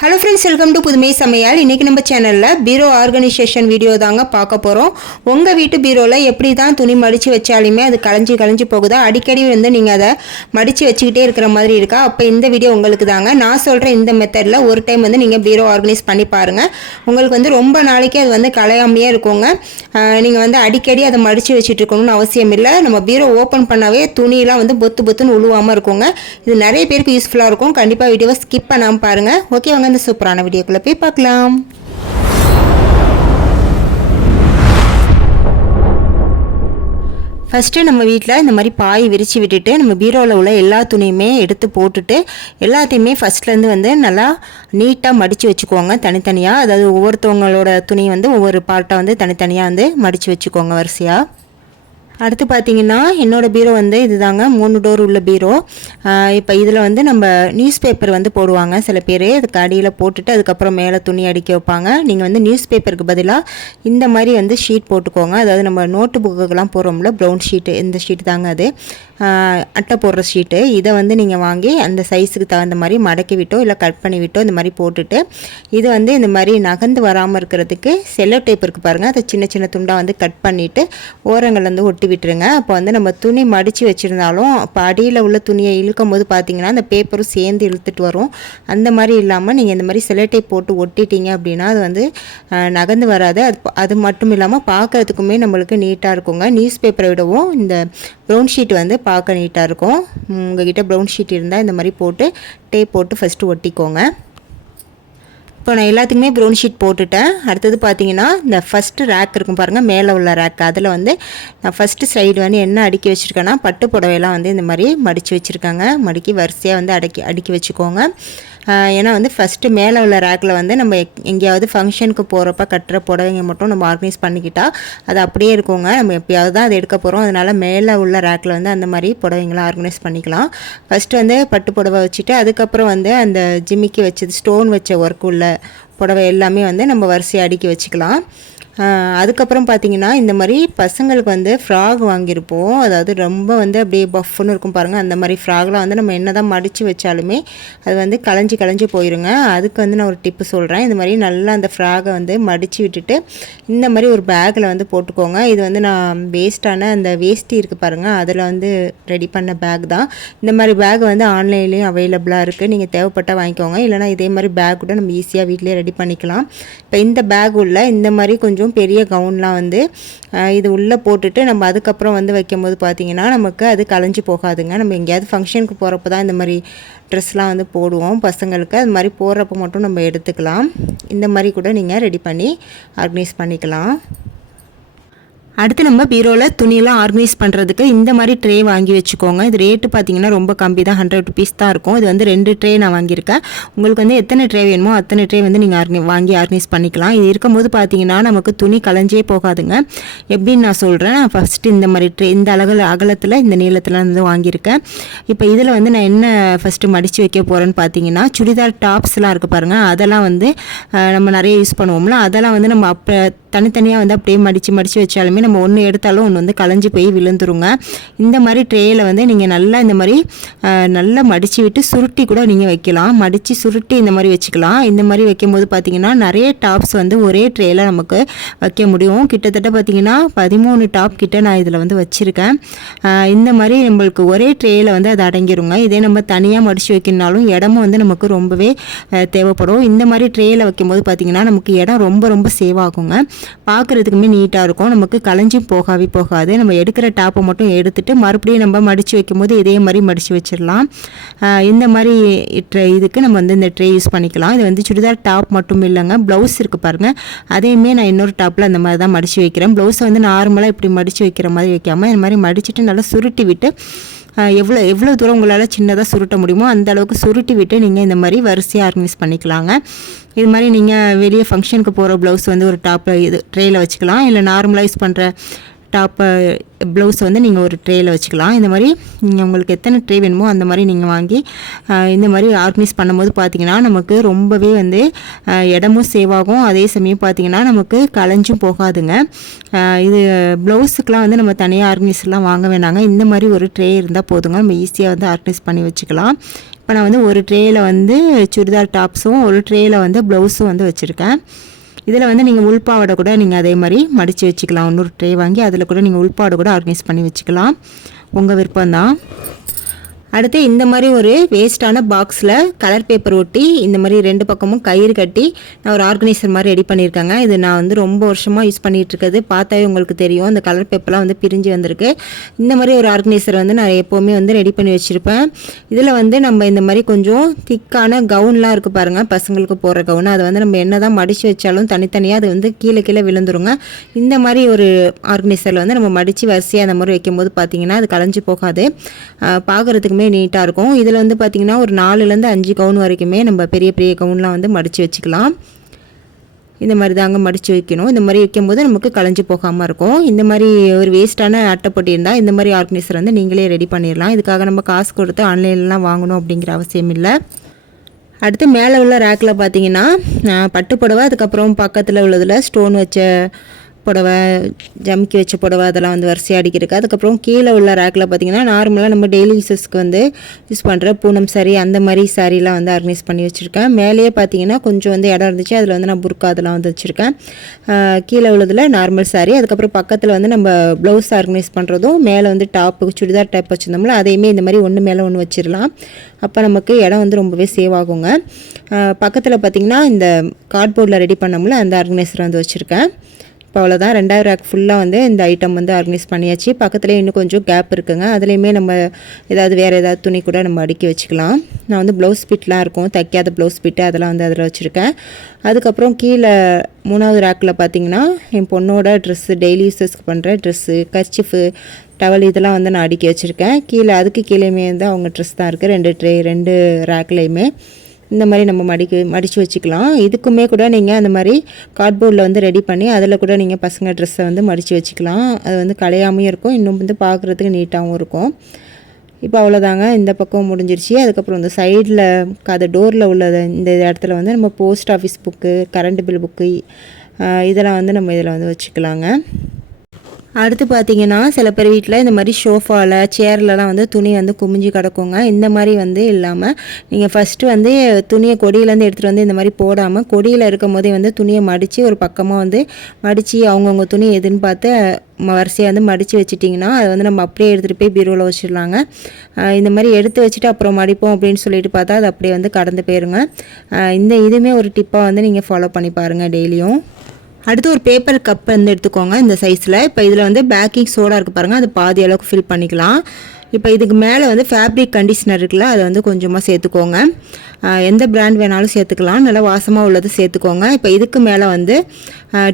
Hello friends, welcome to புதுமை சமையல். இன்றைக்கி நம்ம சேனலில் பீரோ ஆர்கனைசேஷன் வீடியோ தாங்க பார்க்க போகிறோம். உங்கள் வீட்டு பீரோவில் எப்படி தான் துணி மடித்து வச்சாலுமே அது களைஞ்சி போகுதா, அடிக்கடி வந்து நீங்கள் அதை மடித்து வச்சுக்கிட்டே இருக்கிற மாதிரி இருக்கா, அப்போ இந்த வீடியோ உங்களுக்கு தாங்க. நான் சொல்கிற இந்த மெத்தடில் ஒரு டைம் வந்து நீங்கள் பீரோ ஆர்கனைஸ் பண்ணி பாருங்கள். உங்களுக்கு வந்து ரொம்ப நாளைக்கு அது வந்து களையாமையே இருக்குங்க. நீங்கள் வந்து அடிக்கடி அதை மடித்து வச்சுட்டு இருக்கணும்னு அவசியம் இல்லை. நம்ம பீரோ ஓப்பன் பண்ணாவே துணியெலாம் வந்து பொத்துன்னு உழுவாமல் இருக்குங்க. இது நிறைய பேருக்கு யூஸ்ஃபுல்லாக இருக்கும். கண்டிப்பாக வீடியோவை ஸ்கிப் பண்ணாமல் பாருங்கள். ஓகே, வாங்க இந்த சூப்பரான வீடியோக்குள்ள போய் பார்க்கலாம். ஃபஸ்ட்டு நம்ம வீட்டில் இந்த மாதிரி பாய் விரித்து விட்டுட்டு நம்ம பீரோவில் உள்ள எல்லா துணியுமே எடுத்து போட்டுட்டு எல்லாத்தையுமே ஃபஸ்ட்லேருந்து வந்து நல்லா நீட்டாக மடித்து வச்சுக்கோங்க தனித்தனியாக. அதாவது ஒவ்வொருத்தவங்களோட துணி வந்து ஒவ்வொரு பார்ட்டாக வந்து தனித்தனியாக வந்து மடித்து வச்சுக்கோங்க வரிசையாக. அடுத்து பார்த்திங்கன்னா என்னோடய பீரோ வந்து இது தாங்க, 3 டோர் உள்ள பீரோ. இப்போ இதில் வந்து நம்ம நியூஸ் பேப்பர் வந்து போடுவாங்க சில பேர். அதுக்கு அடியில் போட்டுட்டு அதுக்கப்புறம் மேலே துணி அடிக்க வைப்பாங்க. நீங்கள் வந்து நியூஸ் பேப்பருக்கு பதிலாக இந்த மாதிரி வந்து ஷீட் போட்டுக்கோங்க. அதாவது நம்ம நோட்டு புக்குக்கெல்லாம் போடுறோம்ல, ப்ரௌன் ஷீட்டு, இந்த ஷீட்டு தாங்க அது, அட்டை போடுற ஷீட்டு. இதை வந்து நீங்கள் வாங்கி அந்த சைஸுக்கு தகுந்த மாதிரி மடக்கி விட்டோ இல்லை கட் பண்ணி விட்டோ இந்த மாதிரி போட்டுட்டு இது வந்து இந்த மாதிரி நகர்ந்து வராமல் இருக்கிறதுக்கு செல்லோ டேப் இருக்குது பாருங்கள், அதை சின்ன சின்ன துண்டாக வந்து கட் பண்ணிவிட்டு ஓரங்கள் வந்து ஒட்டி விட்டுருங்க. அப்போ வந்து நம்ம துணி மடித்து வச்சுருந்தாலும் இப்போ அடியில் உள்ள துணியை இழுக்கும் போது பார்த்திங்கன்னா அந்த பேப்பரும் சேர்ந்து இழுத்துட்டு வரும். அந்த மாதிரி இல்லாமல் நீங்கள் இந்த மாதிரி செல்லோ டேப் போட்டு ஒட்டிட்டீங்க அப்படின்னா அது வந்து நகர்ந்து வராது. அது மட்டும் இல்லாமல் பார்க்குறதுக்குமே நம்மளுக்கு நீட்டாக இருக்குங்க. நியூஸ் பேப்பரை விடவும் இந்த ப்ரௌன் ஷீட் வந்து பார்க்க நீட்டாக இருக்கும். உங்கள்கிட்ட ப்ரௌன் ஷீட் இருந்தால் இந்த மாதிரி போட்டு டேப் போட்டு ஃபஸ்ட்டு ஒட்டிக்கோங்க. இப்போ நான் எல்லாத்துக்குமே ப்ரௌன் ஷீட் போட்டுட்டேன். அடுத்தது பார்த்தீங்கன்னா இந்த ஃபஸ்ட்டு ரேக் இருக்கும் பாருங்கள், மேலே உள்ள ரேக், அதில் வந்து நான் ஃபஸ்ட்டு சைடு வந்து என்ன அடுக்கி வச்சுருக்கேன்னா பட்டு புடவையெல்லாம் வந்து இந்த மாதிரி மடித்து வச்சுருக்காங்க. மடிக்கி வரிசையாக வந்து அடுக்கி வச்சுக்கோங்க. ஏன்னா வந்து ஃபஸ்ட்டு மேலே உள்ள ரேக்கில் வந்து நம்ம எங்கேயாவது ஃபங்க்ஷனுக்கு போகிறப்ப கட்டுற புடவைங்க மட்டும் நம்ம ஆர்கனைஸ் பண்ணிக்கிட்டால் அது அப்படியே இருக்குங்க. நம்ம எப்போயாவது தான் அதை எடுக்க போகிறோம். அதனால் மேலே உள்ள ரேக்கில் வந்து அந்த மாதிரி புடவைங்களாம் ஆர்கனைஸ் பண்ணிக்கலாம். ஃபஸ்ட்டு வந்து பட்டு புடவை வச்சுட்டு அதுக்கப்புறம் வந்து அந்த ஜிமிக்கி வச்சது ஸ்டோன் வச்ச ஒர்க் உள்ள புடவை எல்லாமே வந்து நம்ம வரிசையாக அடுக்கி வச்சுக்கலாம். அதுக்கப்புறம் பார்த்திங்கன்னா இந்த மாதிரி பசங்களுக்கு வந்து ஃப்ராக் வாங்கியிருப்போம். அதாவது ரொம்ப வந்து அப்படியே பஃப்னு இருக்கும் பாருங்கள். அந்த மாதிரி ஃப்ராக்லாம் வந்து நம்ம என்ன தான் மடித்து வச்சாலுமே அது வந்து களைஞ்சி போயிருங்க. அதுக்கு வந்து நான் ஒரு டிப்பு சொல்கிறேன். இந்த மாதிரி நல்லா அந்த ஃப்ராகை வந்து மடித்து விட்டுட்டு இந்த மாதிரி ஒரு பேக்கில் வந்து போட்டுக்கோங்க. இது வந்து நான் வேஸ்ட்டான அந்த வேஸ்டி இருக்குது பாருங்கள், அதில் வந்து ரெடி பண்ண பேக் தான். இந்த மாதிரி பேக் வந்து ஆன்லைன்லேயும் அவைலபிளாக இருக்குது. நீங்கள் தேவைப்பட்டால் வாங்கிக்கோங்க. இல்லைனா இதே மாதிரி பேக் கூட நம்ம ஈஸியாக வீட்டிலே ரெடி பண்ணிக்கலாம். இப்போ இந்த பேக் உள்ள இந்த மாதிரி கொஞ்சம் பெரிய கவுன்லாம் வந்து இது உள்ளே போட்டுட்டு நம்ம அதுக்கப்புறம் வந்து வைக்கும்போது பார்த்திங்கன்னா நமக்கு அது களைஞ்சி போகாதுங்க. நம்ம எங்கேயாவது ஃபங்க்ஷனுக்கு போகிறப்ப தான் இந்த மாதிரி ட்ரெஸ்லாம் வந்து போடுவோம் பசங்களுக்கு. அது மாதிரி போடுறப்ப மட்டும் நம்ம எடுத்துக்கலாம். இந்த மாதிரி கூட நீங்கள் ரெடி பண்ணி ஆர்கனைஸ் பண்ணிக்கலாம். அடுத்து நம்ம பீரோவில் துணியெல்லாம் ஆர்கனைஸ் பண்ணுறதுக்கு இந்த மாதிரி ட்ரே வாங்கி வச்சுக்கோங்க. இது ரேட்டு பார்த்திங்கன்னா ரொம்ப கம்மி தான், 100 ருபீஸ் தான் இருக்கும். இது வந்து 2 ட்ரே நான் வாங்கியிருக்கேன். உங்களுக்கு வந்து எத்தனை ட்ரே வேணுமோ அத்தனை ட்ரே வந்து நீங்கள் வாங்கி ஆர்கனைஸ் பண்ணிக்கலாம். இது இருக்கும்போது பார்த்திங்கன்னா நமக்கு துணி களைஞ்சே போகாதுங்க. எப்படின்னு நான் சொல்கிறேன். ஃபஸ்ட்டு இந்த மாதிரி ட்ரே இந்த அகலத்தில் இந்த நீளத்தில் வந்து வாங்கியிருக்கேன். இப்போ இதில் வந்து நான் என்ன ஃபஸ்ட்டு மடித்து வைக்க போகிறேன்னு பார்த்தீங்கன்னா சுடிதார் டாப்ஸ்லாம் இருக்குது பாருங்கள், அதெல்லாம் வந்து நம்ம நிறைய யூஸ் பண்ணுவோம்ல, அதெல்லாம் வந்து நம்ம அப்போ தனித்தனியாக வந்து அப்படியே மடித்து வச்சாலுமே நம்ம ஒன்று எடுத்தாலும் ஒன்று வந்து களைஞ்சி போய் விழுந்துருங்க. இந்த மாதிரி ட்ரேயில் வந்து நீங்கள் நல்லா இந்த மாதிரி நல்லா மடித்து விட்டு சுருட்டி கூட நீங்கள் வைக்கலாம். மடித்து சுருட்டி இந்த மாதிரி வச்சுக்கலாம். இந்த மாதிரி வைக்கும்போது பார்த்திங்கன்னா நிறைய டாப்ஸ் வந்து ஒரே ட்ரேயில் நமக்கு வைக்க முடியும். கிட்டத்தட்ட பார்த்திங்கன்னா 13 டாப் கிட்ட நான் இதில் வந்து வச்சுருக்கேன். இந்த மாதிரி நம்மளுக்கு ஒரே ட்ரேயில் வந்து அது அடங்கிருங்க. இதே நம்ம தனியாக மடித்து வைக்கணுனாலும் இடமும் வந்து நமக்கு ரொம்பவே தேவைப்படும். இந்த மாதிரி ட்ரேயில் வைக்கும்போது பார்த்திங்கன்னா நமக்கு இடம் ரொம்ப சேவ் ஆகுங்க. பார்க்குறதுக்குமே நீட்டாக இருக்கும். நமக்கு களைஞ்சி போகாது. நம்ம எடுக்கிற டாப்பை மட்டும் எடுத்துகிட்டு மறுபடியும் நம்ம மடித்து வைக்கும்போது இதே மாதிரி மடித்து வச்சிடலாம். இந்த மாதிரி இதுக்கு நம்ம வந்து இந்த ட்ரே யூஸ் பண்ணிக்கலாம். இது வந்து சுடிதார் டாப் மட்டும் இல்லைங்க, ப்ளவுஸ் இருக்குது பாருங்கள், அதையுமே நான் இன்னொரு டாப்பில் அந்த மாதிரி தான் மடித்து வைக்கிறேன். ப்ளவுஸை வந்து நார்மலாக இப்படி மடித்து வைக்கிற மாதிரி வைக்காமல் இந்த மாதிரி மடிச்சுட்டு நல்லா சுருட்டி விட்டு எவ்வளோ தூரம் உங்களால் சின்னதாக சுருட்ட முடியுமோ அந்த அளவுக்கு சுருட்டி விட்டு நீங்கள் இந்த மாதிரி வரிசையாக ஆர்கனைஸ் பண்ணிக்கலாங்க. இது மாதிரி நீங்கள் வெளியே ஃபங்க்ஷனுக்கு போகிற ப்ளவுஸ் வந்து ஒரு டாப்பில் இது ட்ரேயில் வச்சுக்கலாம். இல்லை நார்மலாக யூஸ் பண்ணுற டாப்பை ப்ளவுஸ் வந்து நீங்கள் ஒரு ட்ரேயில் வச்சுக்கலாம். இந்த மாதிரி நீங்கள் உங்களுக்கு எத்தனை ட்ரே வேணுமோ அந்த மாதிரி நீங்கள் வாங்கி இந்த மாதிரி ஆர்கனைஸ் பண்ணும்போது பார்த்திங்கன்னா நமக்கு ரொம்பவே வந்து இடமும் சேவ் ஆகும். அதே சமயம் பார்த்திங்கன்னா நமக்கு களைஞ்சும் போகாதுங்க. இது ப்ளவுஸுக்கெலாம் வந்து நம்ம தனியாக ஆர்கனைஸ்லாம் வாங்க வேணாங்க. இந்த மாதிரி ஒரு ட்ரே இருந்தால் போதுங்க, நம்ம ஈஸியாக வந்து ஆர்கனைஸ் பண்ணி வச்சுக்கலாம். இப்போ நான் வந்து ஒரு ட்ரேயில் வந்து சுடிதார் டாப்ஸும் ஒரு ட்ரேயில் வந்து ப்ளவுஸும் வந்து வச்சுருக்கேன். இதில் வந்து நீங்கள் உள்பாவடை கூட நீங்கள் அதே மாதிரி மடித்து வச்சுக்கலாம். இன்னொரு ட்ரே வாங்கி அதில் கூட நீங்கள் உள்பாவடை கூட ஆர்கனைஸ் பண்ணி வச்சுக்கலாம். உங்கள் விருப்பம்தான். அடுத்து இந்த மாதிரி ஒரு வேஸ்ட்டான பாக்ஸில் கலர் பேப்பர் ஒட்டி இந்த மாதிரி 2 பக்கமும் கயிறு கட்டி நான் ஒரு ஆர்கனைசர் மாதிரி ரெடி பண்ணியிருக்கேங்க. இது நான் வந்து ரொம்ப வருஷமாக யூஸ் பண்ணிகிட்ருக்கிறது. பார்த்தாவே உங்களுக்கு தெரியும் இந்த கலர் பேப்பர்லாம் வந்து பிரிஞ்சு வந்திருக்கு. இந்த மாதிரி ஒரு ஆர்கனைசர் வந்து நான் எப்போவுமே வந்து ரெடி பண்ணி வச்சுருப்பேன். இதில் வந்து நம்ம இந்த மாதிரி கொஞ்சம் திக்கான கவுன்லாம் இருக்குது பாருங்கள், பசங்களுக்கு போடுற கவுன். அதை வந்து நம்ம என்ன தான் மடித்து வச்சாலும் தனித்தனியாக அது வந்து கீழே கீழே விழுந்துருங்க. இந்த மாதிரி ஒரு ஆர்கனைசரில் வந்து நம்ம மடித்து வரிசையாக அந்த மாதிரி வைக்கும்போது பார்த்திங்கன்னா அது கலைஞ்சி போகாது, பார்க்குறதுக்கு நீட்டாக இருக்கும். இதில் வந்து பார்த்திங்கன்னா ஒரு 4லேருந்து 5 கவுன் வரைக்குமே நம்ம பெரிய பெரிய கவுன்லாம் வந்து மடித்து வச்சுக்கலாம். இந்த மாதிரி தாங்க மடித்து வைக்கணும். இந்த மாதிரி வைக்கும்போது நமக்கு கலைஞ்சி போகாமல் இருக்கும். இந்த மாதிரி ஒரு வேஸ்ட்டான அட்டைப்பொட்டி இருந்தால் இந்த மாதிரி ஆர்கனைசர் வந்து நீங்களே ரெடி பண்ணிடலாம். இதுக்காக நம்ம காசு கொடுத்து ஆன்லைன்லாம் வாங்கணும் அப்படிங்கிற அவசியம் இல்லை. அடுத்து மேலே உள்ள ரேக்கில் பார்த்திங்கன்னா பட்டு புடவை, அதுக்கப்புறம் பக்கத்தில் உள்ளதில் ஸ்டோன் வச்ச புடவை, ஜமிக்கி வச்ச புடவை அதெல்லாம் வந்து வரிசையாக அடிக்கிருக்கு. அதுக்கப்புறம் கீழே உள்ள ரேக்கில் பார்த்திங்கன்னா நார்மலாக நம்ம டெய்லி யூஸஸ்க்கு வந்து யூஸ் பண்ணுற பூனம் சாரி அந்த மாதிரி சாரீலாம் வந்து ஆர்கனைஸ் பண்ணி வச்சுருக்கேன். மேலேயே பார்த்திங்கன்னா கொஞ்சம் வந்து இடம் இருந்துச்சு, அதில் வந்து நான் புர்கா அதெல்லாம் வந்து வச்சுருக்கேன். கீழே உள்ளதில் நார்மல் சாரீ, அதுக்கப்புறம் பக்கத்தில் வந்து நம்ம ப்ளவுஸ் ஆர்கனைஸ் பண்ணுறதும் மேலே வந்து டாப்பு சுடிதார் டைப் வச்சுருந்தோம்ல அதையுமே இந்த மாதிரி ஒன்று மேலே ஒன்று வச்சிடலாம். அப்போ நமக்கு இடம் வந்து ரொம்பவே சேவ் ஆகுங்க. பக்கத்தில் பார்த்திங்கன்னா இந்த கார்ட்போர்டில் ரெடி பண்ணோம்ல அந்த ஆர்கனைசர் வந்து வச்சுருக்கேன். இப்போ அவ்வளோதான். 2வது ரேக் ஃபுல்லாக வந்து இந்த ஐட்டம் வந்து ஆர்கனைஸ் பண்ணியாச்சு. பக்கத்துலேயே இன்னும் கொஞ்சம் கேப் இருக்குங்க, அதுலேயுமே நம்ம வேறு ஏதாவது துணி கூட நம்ம அடுக்கி வச்சுக்கலாம். நான் வந்து ப்ளவுஸ் பிட்லாம் இருக்கும், தைக்காத ப்ளவுஸ் பிட்டு அதெல்லாம் வந்து அதில் வச்சுருக்கேன். அதுக்கப்புறம் கீழே 3வது ரேக்கில் பார்த்திங்கன்னா என் பொண்ணோட ட்ரெஸ்ஸு, டெய்லி யூஸஸ்க்கு பண்ணுற ட்ரெஸ்ஸு, கர்ச்சிஃபு, டவல் இதெல்லாம் வந்து நான் அடுக்கி வச்சுருக்கேன். கீழே அதுக்கு கீழேயுமே வந்து அவங்க ட்ரெஸ் தான் இருக்குது. 2 ரேக்லேயுமே இந்த மாதிரி நம்ம மடித்து வச்சுக்கலாம். இதுக்குமே கூட நீங்கள் அந்த மாதிரி கார்ட்போர்டில் வந்து ரெடி பண்ணி அதில் கூட நீங்கள் பசங்க ட்ரெஸ்ஸை வந்து மடித்து வச்சுக்கலாம். அது வந்து கலையாமையும் இருக்கும், இன்னும் வந்து பார்க்குறதுக்கு நீட்டாகவும் இருக்கும். இப்போ அவ்வளோதாங்க, இந்த பக்கம் முடிஞ்சிருச்சு. அதுக்கப்புறம் இந்த சைடில் அது டோரில் உள்ளது இந்த இடத்துல வந்து நம்ம post office book, current bill book இதெல்லாம் வந்து நம்ம இதில் வந்து வச்சுக்கலாங்க. அடுத்து பார்த்திங்கன்னா சில பேர் வீட்டில் இந்த மாதிரி ஷோஃபாவில் சேர்லலாம் வந்து துணி வந்து குமிஞ்சு கிடக்குங்க. இந்த மாதிரி வந்து இல்லாமல் நீங்கள் ஃபஸ்ட்டு வந்து துணியை கொடியிலேருந்து எடுத்துகிட்டு வந்து இந்த மாதிரி போடாமல் கொடியில் இருக்கும் போதே வந்து துணியை மடித்து ஒரு பக்கமாக வந்து மடித்து அவங்கவுங்க துணி எதுன்னு பார்த்து வரிசையாக வந்து மடித்து வச்சிட்டிங்கன்னா அதை வந்து நம்ம அப்படியே எடுத்துகிட்டு போய் பீரோவில் வச்சிடலாங்க. இந்த மாதிரி எடுத்து வச்சுட்டு அப்புறம் மடிப்போம் அப்படின்னு சொல்லிட்டு பார்த்தா அது அப்படியே வந்து கடந்து போயிருங்க. இதுவுமே ஒரு டிப்பாக வந்து நீங்கள் ஃபாலோ பண்ணி பாருங்கள் டெய்லியும். அடுத்து ஒரு பேப்பர் கப் வந்து எடுத்துக்கோங்க இந்த சைஸில். இப்போ இதில் வந்து பேக்கிங் சோடா இருக்குது பாருங்கள், அது பாதி அளவுக்கு ஃபில் பண்ணிக்கலாம். இப்போ இதுக்கு மேலே வந்து ஃபேப்ரிக் கண்டிஷனர் இருக்குல்ல, அதை வந்து கொஞ்சமாக சேர்த்துக்கோங்க. எந்த பிராண்ட் வேணாலும் சேர்த்துக்கலாம், நல்லா வாசமாக உள்ளது சேர்த்துக்கோங்க. இப்போ இதுக்கு மேலே வந்து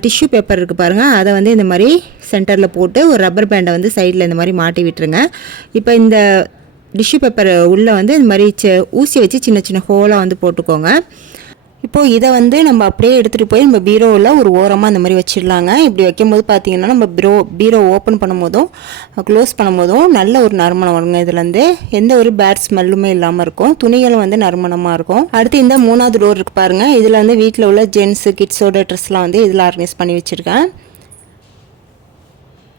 டிஷ்யூ பேப்பர் இருக்குது பாருங்கள், அதை வந்து இந்த மாதிரி சென்டரில் போட்டு ஒரு ரப்பர் பேண்டை வந்து சைடில் இந்த மாதிரி மாட்டி விட்டுருங்க. இப்போ இந்த டிஷ்யூ பேப்பர் உள்ளே வந்து இந்த மாதிரி ஊசி வச்சு சின்ன சின்ன ஹோலாக வந்து போட்டுக்கோங்க. இப்போது இதை வந்து நம்ம அப்படியே எடுத்துகிட்டு போய் நம்ம பீரோவில் ஒரு ஓரமாக அந்த மாதிரி வச்சிடலாங்க. இப்படி வைக்கும்போது பார்த்திங்கன்னா நம்ம பீரோ ஓப்பன் பண்ணும்போதும் க்ளோஸ் பண்ணும்போதும் நல்ல ஒரு நறுமணம் வருங்க. இதுலேருந்து எந்த ஒரு பேட் ஸ்மெல்லுமே இல்லாமல் இருக்கும், துணிகளும் வந்து நறுமணமாக இருக்கும். அடுத்து இந்த 3வது டோர் இருக்குது பாருங்கள், இதில் வந்து வீட்டில் உள்ள ஜென்ஸு கிட்ஸோட ட்ரெஸ்லாம் வந்து இதில் ஆர்கனைஸ் பண்ணி வச்சுருக்கேன்.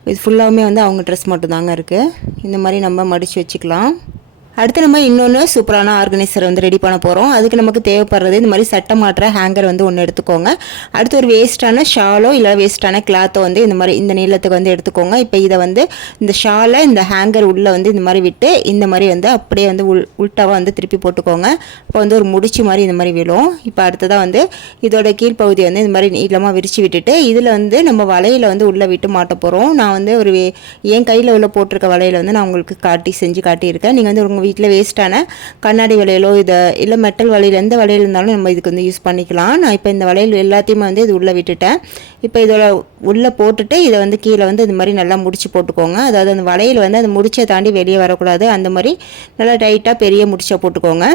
இது ஃபுல்லாகவுமே வந்து அவங்க ட்ரெஸ் மட்டும் தாங்க இருக்குது. இந்த மாதிரி நம்ம மடித்து வச்சுக்கலாம். அடுத்து நம்ம இன்னொன்று சூப்பரான ஆர்கனைசர் வந்து ரெடி பண்ண போகிறோம். அதுக்கு நமக்கு தேவைப்படுறது இந்த மாதிரி சட்டை மாட்டுற ஹேங்கர் வந்து ஒன்று எடுத்துக்கோங்க. அடுத்து ஒரு வேஸ்ட்டான ஷாலோ இல்லை வேஸ்ட்டான கிளாத்தோ வந்து இந்த மாதிரி இந்த நீளத்துக்கு வந்து எடுத்துக்கோங்க. இப்போ இதை வந்து இந்த ஷாலை இந்த ஹேங்கர் உள்ளே வந்து இந்த மாதிரி விட்டு இந்த மாதிரி வந்து அப்படியே வந்து உள்டாவாக வந்து திருப்பி போட்டுக்கோங்க. இப்போ வந்து ஒரு முடிச்சு மாதிரி இந்த மாதிரி விழும். இப்போ அடுத்ததாக வந்து இதோட கீழ்ப்பகுதி வந்து இந்த மாதிரி நீளமாக விரித்து விட்டுட்டு இதில் வந்து நம்ம வலையில் வந்து உள்ளே விட்டு மாட்ட போகிறோம். நான் வந்து என் கையில் உள்ள போட்டிருக்க வலையில் வந்து நான் உங்களுக்கு செஞ்சு காட்டியிருக்கேன். நீங்கள் வந்து உங்கள் வீட்டில் வேஸ்ட்டான கண்ணாடி வளையலோ இல்லை மெட்டல் வளையல் எந்த வளையல் இருந்தாலும் நம்ம இதுக்கு வந்து யூஸ் பண்ணிக்கலாம். நான் இப்போ இந்த வளையல் எல்லாத்தையுமே வந்து இது உள்ளே விட்டுட்டேன். இப்போ இதோட உள்ளே போட்டுட்டு இதை வந்து கீழே வந்து இந்த மாதிரி நல்லா முடிச்சு போட்டுக்கோங்க. அதாவது அந்த வளையல் வந்து அந்த முடிச்சை தாண்டி வெளியே வரக்கூடாது, அந்த மாதிரி நல்லா டைட்டாக பெரிய முடிச்சை போட்டுக்கோங்க.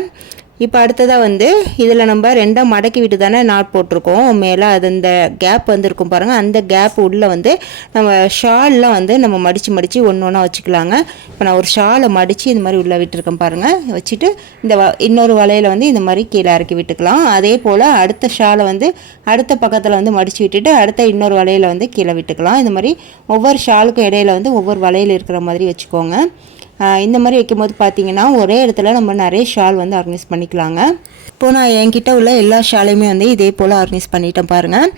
இப்போ அடுத்ததாக வந்து இதில் நம்ம 2 மடக்கி விட்டு தானே நாட் போட்டிருக்கோம் மேலே, அது இந்த கேப் வந்து இருக்கும் பாருங்கள், அந்த கேப் உள்ளே வந்து நம்ம ஷால்லாம் வந்து நம்ம மடித்து ஒன்று ஒன்றா வச்சுக்கலாங்க. இப்போ நான் ஒரு ஷாலை மடித்து இந்த மாதிரி உள்ளே விட்டுருக்கேன் பாருங்கள், வச்சுட்டு இந்த இன்னொரு வலையில் வந்து இந்த மாதிரி கீழே இறக்கி விட்டுக்கலாம். அதே போல் அடுத்த ஷாலை வந்து அடுத்த பக்கத்தில் வந்து மடித்து விட்டுட்டு அடுத்த இன்னொரு வலையில் வந்து கீழே விட்டுக்கலாம். இந்த மாதிரி ஒவ்வொரு ஷாலுக்கும் இடையில வந்து ஒவ்வொரு வலையில் இருக்கிற மாதிரி வச்சுக்கோங்க. இந்த மாதிரி வைக்கும்போது பார்த்திங்கன்னா ஒரே இடத்துல நம்ம நிறைய ஷால் வந்து ஆர்கனைஸ் பண்ணிக்கலாங்க. இப்போது நான் என்கிட்ட உள்ள எல்லா ஷாலையுமே வந்து இதே போல் ஆர்கனைஸ் பண்ணிட்டேன் பாருங்கள்.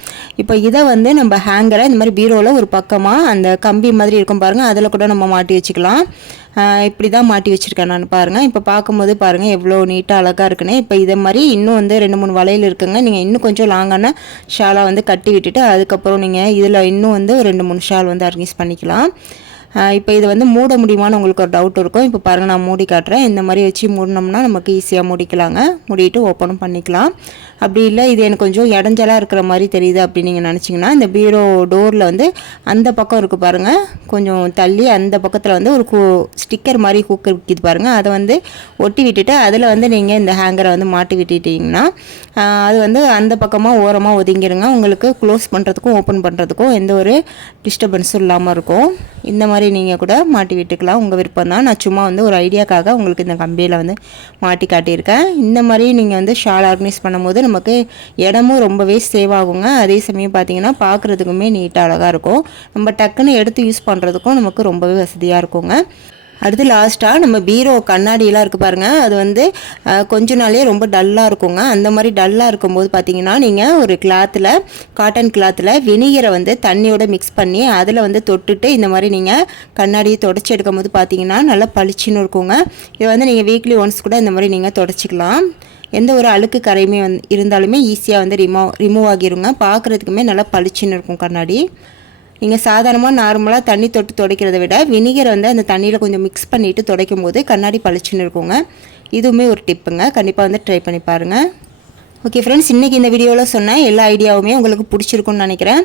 இப்போ இதை வந்து நம்ம ஹேங்கரை இந்த மாதிரி பீரோவில் ஒரு பக்கமாக அந்த கம்பி மாதிரி இருக்கும் பாருங்கள், அதில் கூட நம்ம மாட்டி வச்சுக்கலாம். இப்படி தான் மாட்டி வச்சுருக்கேன் நான் பாருங்கள். இப்போ பார்க்கும்போது பாருங்கள் எவ்வளோ நீட்டாக அழகாக இருக்குன்னு. இப்போ இதை மாதிரி இன்னும் வந்து 2-3 வளையல் இருக்குங்க. நீங்கள் இன்னும் கொஞ்சம் லாங்கான ஷாலாக வந்து கட்டி விட்டுட்டு அதுக்கப்புறம் நீங்கள் இதில் இன்னும் வந்து ஒரு 2-3 ஷால் வந்து ஆர்கனைஸ் பண்ணிக்கலாம். இப்போ இது வந்து மூட முடியுமான்னு உங்களுக்கு ஒரு டவுட் இருக்கும். இப்போ பாருங்கள் நான் மூடி காட்டுறேன். இந்த மாதிரி வச்சு மூடினோம்னா நமக்கு ஈஸியாக மூடிக்கலாங்க. மூடிட்டு ஓப்பனும் பண்ணிக்கலாம். அப்படி இல்லை இது எனக்கு கொஞ்சம் இடைஞ்சலாக இருக்கிற மாதிரி தெரியுது அப்படின்னு நீங்கள் நினச்சிங்கன்னா இந்த பீரோ டோரில் வந்து அந்த பக்கம் இருக்குது பாருங்கள், கொஞ்சம் தள்ளி அந்த பக்கத்தில் வந்து ஒரு ஸ்டிக்கர் மாதிரி ஹூக் இருக்குது பாருங்கள், அதை வந்து ஒட்டி விட்டுட்டு அதில் வந்து நீங்கள் இந்த ஹேங்கரை வந்து மாட்டி விட்டுட்டிங்கன்னா அது வந்து அந்த பக்கமாக ஓரமாக ஒதுங்கிடுங்க. உங்களுக்கு க்ளோஸ் பண்ணுறதுக்கும் ஓப்பன் பண்ணுறதுக்கும் எந்த ஒரு டிஸ்டர்பன்ஸும் இல்லாமல் இருக்கும். இந்த மாதிரி நீங்கள் கூட மாட்டி விட்டுக்கலாம், உங்கள் விருப்பம் தான். நான் சும்மா வந்து ஒரு ஐடியாக்காக உங்களுக்கு இந்த கம்பியில் வந்து மாட்டி காட்டியிருக்கேன். இந்த மாதிரி நீங்கள் வந்து ஷால் ஆர்கனைஸ் பண்ணும்போது நமக்கு இடமும் ரொம்பவே சேவ் ஆகுங்க. அதே சமயம் பார்த்திங்கன்னா பார்க்குறதுக்குமே நீட்டாக அழகாக இருக்கும். நம்ம டக்குன்னு எடுத்து யூஸ் பண்ணுறதுக்கும் நமக்கு ரொம்பவே வசதியாக இருக்குங்க. அடுத்து லாஸ்ட்டாக நம்ம பீரோ கண்ணாடியெலாம் இருக்குது பாருங்கள், அது வந்து கொஞ்ச நாளே ரொம்ப டல்லாக இருக்குங்க. அந்த மாதிரி டல்லாக இருக்கும்போது பார்த்திங்கன்னா நீங்கள் ஒரு கிளாத்தில் காட்டன் கிளாத்தில் வினிகரை வந்து தண்ணியோட மிக்ஸ் பண்ணி அதில் வந்து தொட்டுட்டு இந்த மாதிரி நீங்கள் கண்ணாடியை தொடச்சி எடுக்கும் போது பார்த்திங்கன்னா நல்லா பளிச்சுன்னு இருக்குங்க. இதை வந்து நீங்கள் வீக்லி ஒன்ஸ் கூட இந்த மாதிரி நீங்கள் தொடச்சிக்கலாம். எந்த ஒரு அழுக்கு கரையுமே இருந்தாலுமே ஈஸியாக வந்து ரிமூவ் ஆகிருங்க. பார்க்குறதுக்குமே நல்லா பளிச்சுன்னு இருக்கும் கண்ணாடி. நீங்கள் சாதாரணமாக நார்மலாக தண்ணி தொட்டு துடைக்கிறத விட வினிகரை வந்து அந்த தண்ணியில் கொஞ்சம் மிக்ஸ் பண்ணிவிட்டு துடைக்கும் போது கண்ணாடி பளிச்சுன்னு இருக்குங்க. இதுவுமே ஒரு டிப்புங்க, கண்டிப்பாக வந்து ட்ரை பண்ணி பாருங்கள். ஓகே ஃப்ரெண்ட்ஸ், இன்றைக்கி இந்த வீடியோவில் சொன்ன எல்லா ஐடியாவுமே உங்களுக்கு பிடிச்சிருக்குன்னு நினைக்கிறேன்.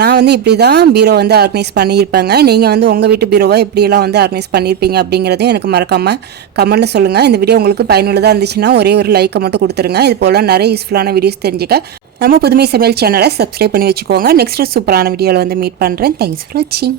நான் வந்து இப்படி தான் பீரோ வந்து ஆர்கனைஸ் பண்ணியிருப்பேங்க. நீங்கள் வந்து உங்கள் வீட்டு பீரோவை எப்படியெல்லாம் வந்து ஆர்கனைஸ் பண்ணியிருப்பீங்க அப்படிங்கிறதையும் எனக்கு மறக்காமல் கமெண்ட்டில் சொல்லுங்கள். இந்த வீடியோ உங்களுக்கு பயனுள்ளதாக இருந்துச்சுன்னா ஒரே ஒரு லைக்கை மட்டும் கொடுத்துருங்க. இது போல் நிறைய யூஸ்ஃபுல்லான வீடியோஸ் தெரிஞ்சுக்க நம்ம புதுமை சமையல் சேனலை சப்ஸ்கிரைப் பண்ணி வச்சுக்கோங்க. நெக்ஸ்ட்டு சூப்பரான வீடியோவில் வந்து மீட் பண்ணுறேன். தேங்க்ஸ் ஃபார் வாட்சிங்.